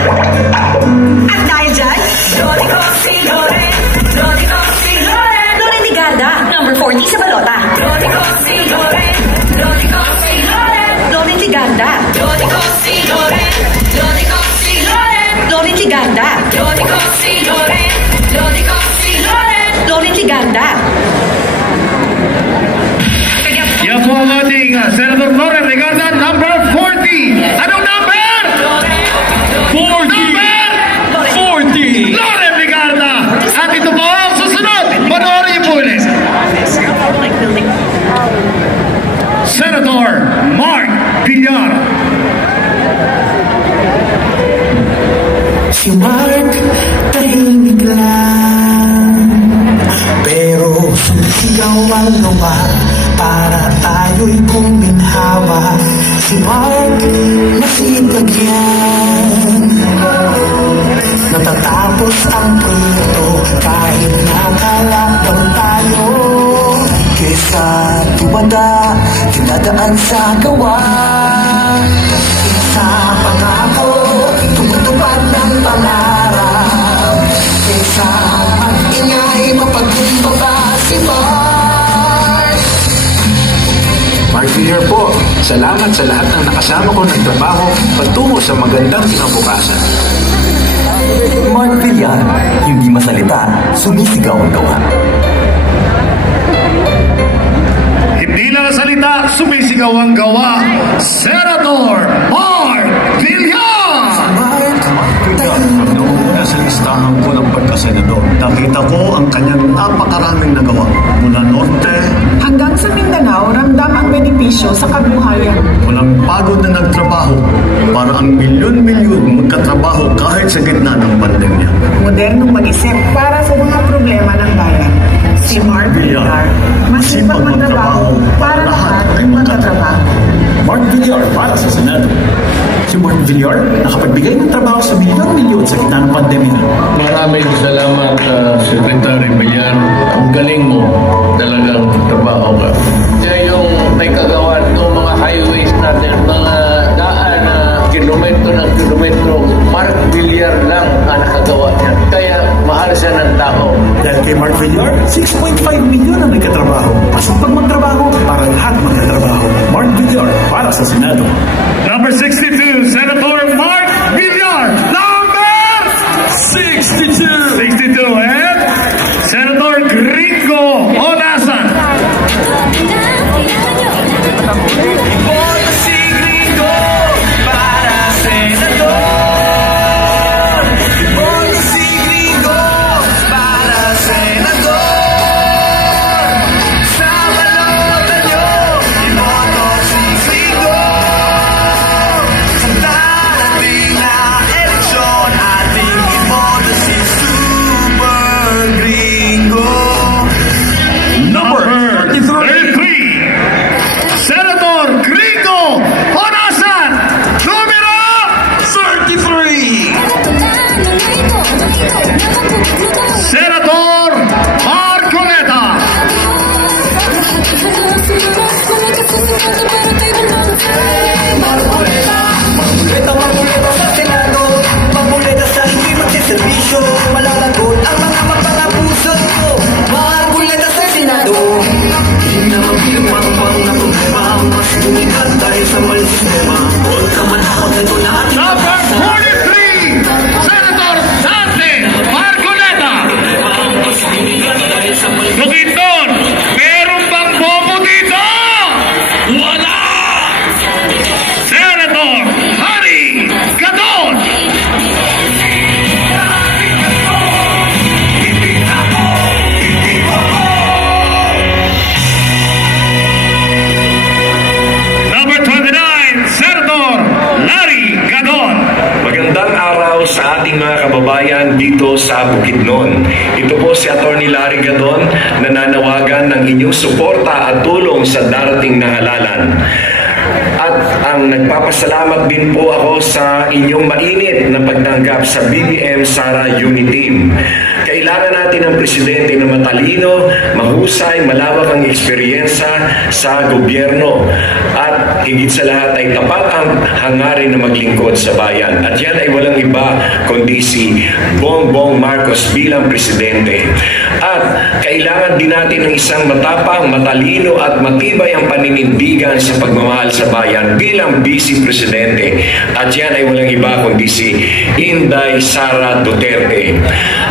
At dahil dyan, Lodi Coffee Loren, Lodi Coffee Loren, Loren Ligarda, number 40 sa balota. Lodi Coffee Loren, Lodi Coffee Loren, Loren Ligarda, Lodi Coffee Loren, Lodi Coffee Loren, Loren Ligarda, Lodi Coffee Loren, Lodi Coffee Loren, Loren Ligarda. Yan po ang ating Senator Loren Ligarda, number 40. Anong number? 40. Number 40. Loren Ligarda. At ito po ang susunod. Panoorin niyo po ulit. Senator Mark Villar. Si Mark, tahimik lang, pero sumisigaw ang lupa para tayo'y kuminhawa. Si Mark, nasipag yan, natatapos ang proyekto kahit nakalockdown tayo. Kesa tuwada, tinadaan sa gawa. Kesa pangako, tumutupad ng pangarap. Kesa mag-ingay, mapagkumbaba si Mark. Mark Villar po, salamat sa lahat ng nakasama ko ng trabaho patungo sa magandang kinabukasan. Mark Villar, hindi masalita, sumisigaw ang gawa. Hindi na nasalita, sumisigaw ang gawa. Senator Mark Villar! Noong nasa lista pinuntahan ko ng pagkasenador. Nakita ko ang kanyang napakaraming nagawa. Mula norte hanggang sa Mindanao, ramdam ang benepisyo sa kabuhayan. Walang pagod na nagtrabaho para ang milyon-milyon magkatrabaho kahit sa gitna ng pandemya. Modernong mag-isip para sa mga problema ng bayan. Si Mark Villar, masipag magtrabaho para lahat ay magkatrabaho. Mark Villar para sa Senado. Si Mark Villar nakapagbigay ng trabaho sa milyon-milyon sa gitna ng pandemya. Maraming salamat, Secretary Villar. Ang galing mo, talagang trabaho ka. Kaya yung may kagawa ng mga highways natin, mga daan na kilometro ng kilometro, Mark Villar lang ang nakagawa niya. Kaya mahal siya ng tao. Dahil kay Mark Villar, 6.5 milyon ang nagkatrabaho. Masipag magtrabaho para lahat magkatrabaho. Mark Villar para sa Senado. Number 62, Senator Mark Villar. Number 62. 62, and Senator Gringo Honasan. Dito sa Bukidnon. Ito po si Atty. Larry Gadon, nananawagan ng inyong suporta at tulong sa darating na halalan. At ang nagpapasalamat din po ako sa inyong mainit na pagtanggap sa BBM Sara Uniteam. Kailangan natin ng presidente na matalino, mahusay, malawak ang eksperyensya sa gobyerno at higit sa lahat ay tapat ang hangarin na maglingkod sa bayan. At yan ay walang iba kundi si Bongbong Marcos bilang presidente. At kailangan din natin ng isang matapang, matalino at matibay ang paninindigan sa pagmamahal sa bayan bilang Vice Presidente. At yan ay walang iba kundi si Inday Sara Duterte.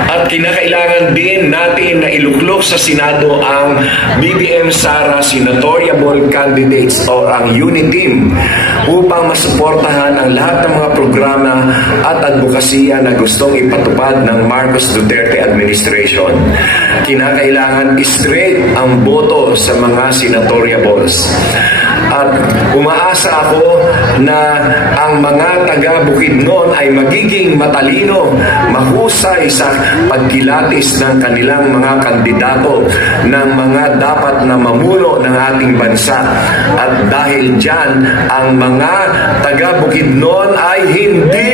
At kinakailangan din natin na iluklok sa Senado ang BBM Sara senatoriable candidates o ang Uniteam upang masuportahan ang lahat ng mga programa at advokasya na gustong ipatupad ng Marcos Duterte administration. Kinakailangan straight ang boto sa mga senatoriables. At umaasa ako na ang mga taga-Bukidnon ay magiging matalino, mahusay sa pagkilatis ng kanilang mga kandidato ng mga dapat na mamuno ng ating bansa. At dahil dyan, ang mga taga-Bukidnon ay hindi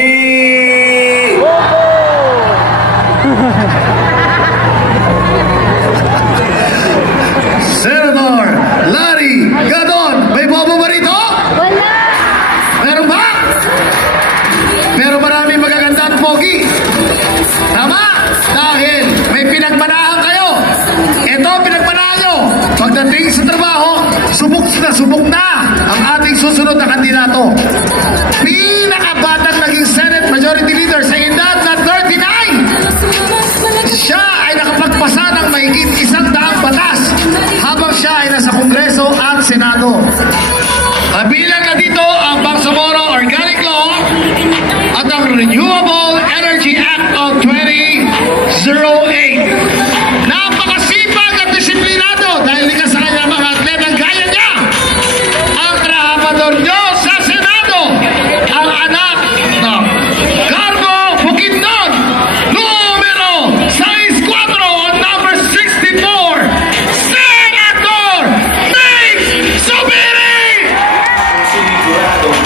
Senator Larry Gadon, may bobo ba rito? Wala! Meron ba? Pero maraming magaganda at pogi. Tama? Dahil may pinagmanahan kayo. Ito, pinagmanahan nyo. Pagdating sa trabaho, subok na ang ating susunod na kandidato. Pinakabatang naging Senate Majority Leader sa edad na 39. Siya ay nakapagpasa ng mahigit 100 batas habang siya ay nasa Kongreso at Senado. Kabilang na dito ang Bangsamoro Organic Law at ang Renewable Energy Act of 20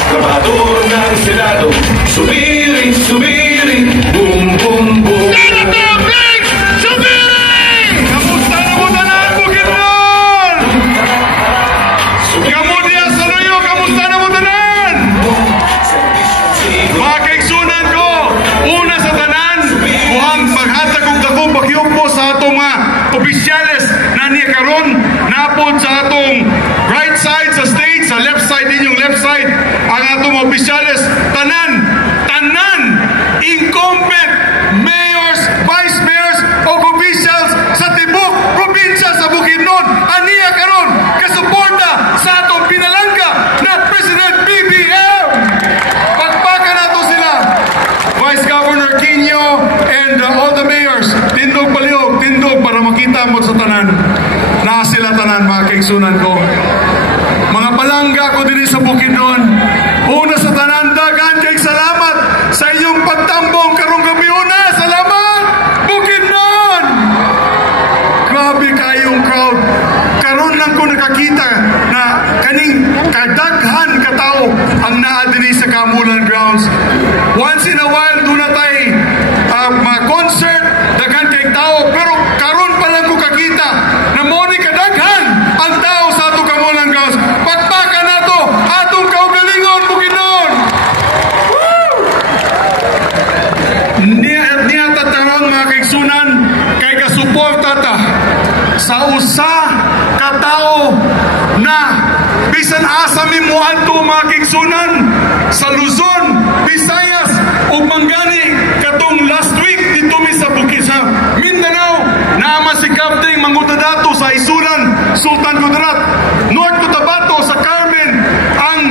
Trabahador ng Senado, sumiring, sumiring, boom, boom, boom. Senator Big Sumiring! Kamusta na mo tanan, Bukidnon? Kamudia sa Nuyo, kamusta na mo tanan? Mga kaigsunan ko, una sa tanan, muhang paghatag kong dakong bagyong po sa atong mga opisyales na niya karon, napod sa atong right side sa stage, sa left side, inyong left side, ang atong opisyales, tanan, incumbent mayors, vice mayors, o officials sa tibok probinsya sa Bukidnon, aniya karon kasuporta sa atong pinalangga na President BBM. Pagpaka na to sila, Vice Governor Quino and all the mayors, tindog paliog, tindog para makita mo sa tanan na sila tanan, mga kaigsunan ko. Mga palangga ko din sa Bukidnon, una sa tanan, dagan kay salamat sa inyong pagtambong karong gabi. Una, salamat Bukidnon! Grabe kayong crowd. Karon lang ko nakakita na kaning kadaghan katao ang naa dinhi sa Kamulan Grounds. Once in a while doon na tayo mga concert, daghan kay tao, pero karon pa lang ko kakita na mo ni kadaghan ang tao sa ato Kamulan Grounds. Pagpaka na to atong kaugalingon, Bukidnon! Niya tatarang mga kaigsunan kay kasuporta ta sa usa katao na bisan asa mi moadto, mga kaigsunan, sa Luzon, Visayas ug Mangani katong last week dito mi sa Bukid sa Mindanao, naama si Captain Mangudadato sa Isulan, Sultan Kudarat, North Cotabato sa Carmen, ang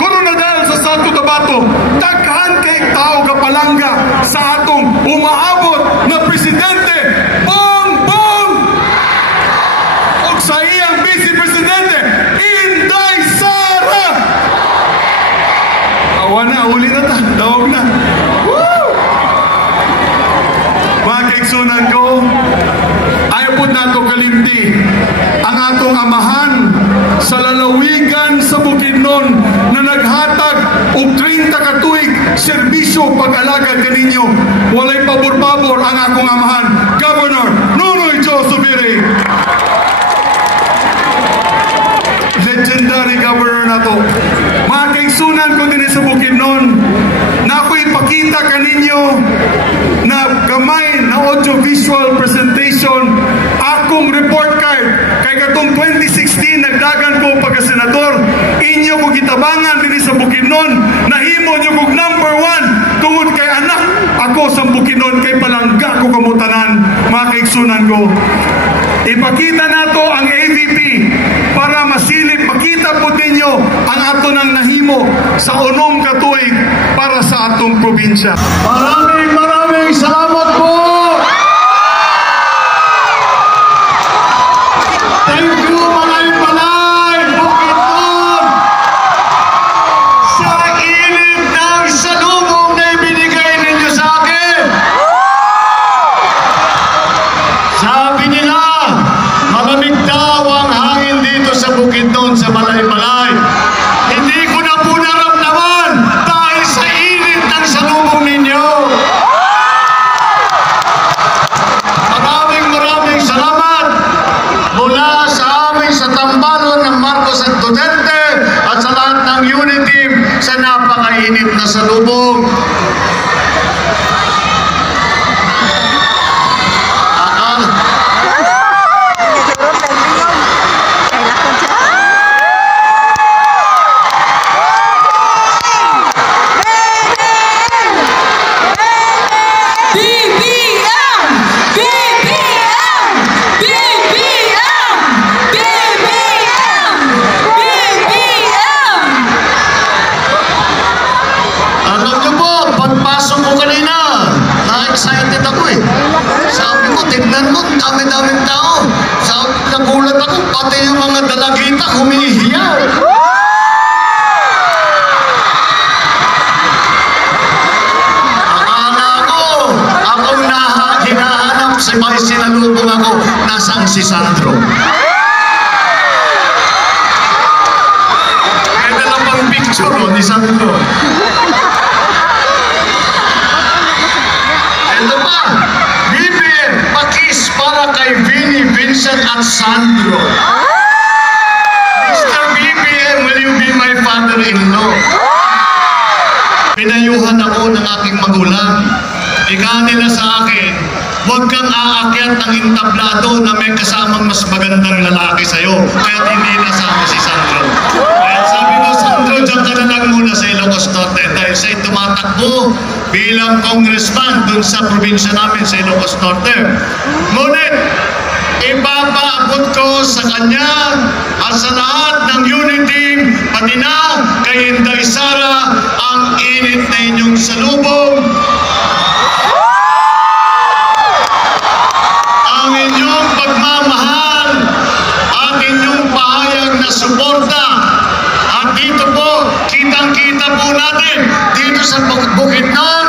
Coronadal sa South Cotabato. Daghan kay tao kapalangga sa atong umaabot na presidente Bongbong ug sa iyang vice presidente Inday Sara. Awa na, uli na ta, dawag na. Woo! Mga kaigsunan ko, ayaw po nato kalimti ang atong amahan sa lalawigan sa Bukidnon na naghatag og 30 katuig serbisyo pag-alagad kaninyo. Walay pabor-pabor ang akong amahan, Governor Nunoy Joe Subiri. Legendary governor na to. Mga kaigsunan ko din sa Bukidnon, na ako ipakita kaninyo na gamay na audio-visual presentation akong report card kay katong 2016 nagdagan ko pagka-senador, inyo ko gitabangan din sa Bukidnon, nahimo nyo kog number 1 tungod kay anak ako sa Bukidnon, kay palangga ko kamutanan. Mga kaigsunan ko, ipakita nato ang AVP para masilip, makita po ninyo ang ato ng nahimo sa unong katuig para sa atong probinsya. Maraming salamat po! Thank you, Malay-Malay, Bukidnon! Sa init ng salubong na ibinigay ninyo sa akin! Sabi nila, malamig daw ang hangin dito sa Bukidnon, sa Malay-Malay. Hindi ko na po naramdaman dahil sa init ng salubong ninyo. Maraming salamat mula sa amin sa tambalon ng Marcos at Duterte at sa lahat ng unit team sa napakainit na salubong. Excited ako eh. Sabi ko, tignan mo, dami-daming tao. Sabi, nagulat ako, pati yung mga dalagita humihiyaw. Akala ko, akong hinahanap si may sinalubong ako, nasaan si Sandro? May dalawang picture mo. ni Sandro. Ito pa, BBM, pakis para kay Vinnie, Vincent at Sandro. Mr. BBM, will you be my father-in-law? Pinayuhan ako ng aking magulang. Ika nila sa akin, huwag kang aakyat ng entablado na may kasamang mas magandang lalaki sa'yo. Kaya hindi nasama si Sandro. Kaya sabi ko, Sandro, dyan ka na lang muna sa Ilocos Norte. Dahil sa'yo tumatakbo bilang congressman dun sa probinsya namin sa Ilocos Norte. Ngunit, ipapaabot ko sa kanya at sa lahat ng unit team, pati na kay Inday Sara, ang init na inyong salubong, ang inyong pagmamahal, at inyong pahayag na suporta. At dito po, kitang-kita po natin, dito sa Bukidnon,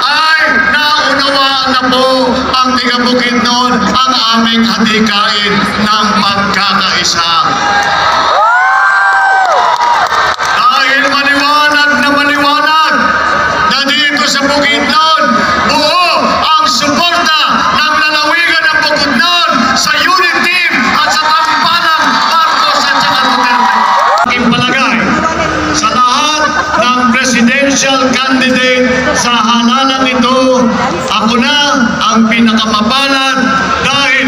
ay naunawaan na po ang tiga Bukidnon ang aming hadikain ng pagkakaisa. Dahil maliwanag na dito sa Bukidnon, buo ang suporta ng lalawigan ng Bukidnon sa unit team at sa tampalang Marcos at saka Duterte. Aking palagay, sa lahat ng presidential candidate sa halalan ito, ako na ang pinakamapalad dahil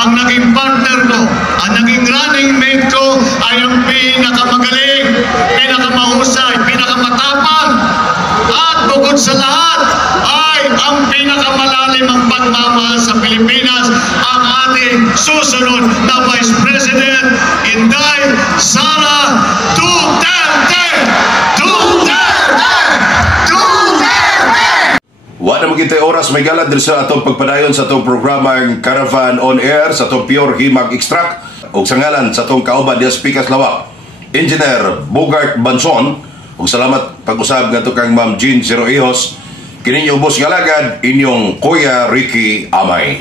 ang naging partner ko, ang naging running mate ko ay ang pinakamagaling, pinakamahusay, pinakamatapang, at bukod sa lahat ay ang pinakamalalim ang pagmamahal sa Pilipinas, ang ating susunod na Vice President, Inday Sara Duterte! Duterte! Duterte! Wa na magintay oras may galad diri sa atong pagpadayon sa atong programang Caravan on Air sa atong Pure Himag Extract ug sa ngalan sa atong kauban diya Speakers Lawak, Engineer Bogart Banson, ug salamat pag-usab ngadto kang Ma'am Jean Zero Ihos. Kini inyong ubos nga lagad, inyong Kuya Ricky Amay.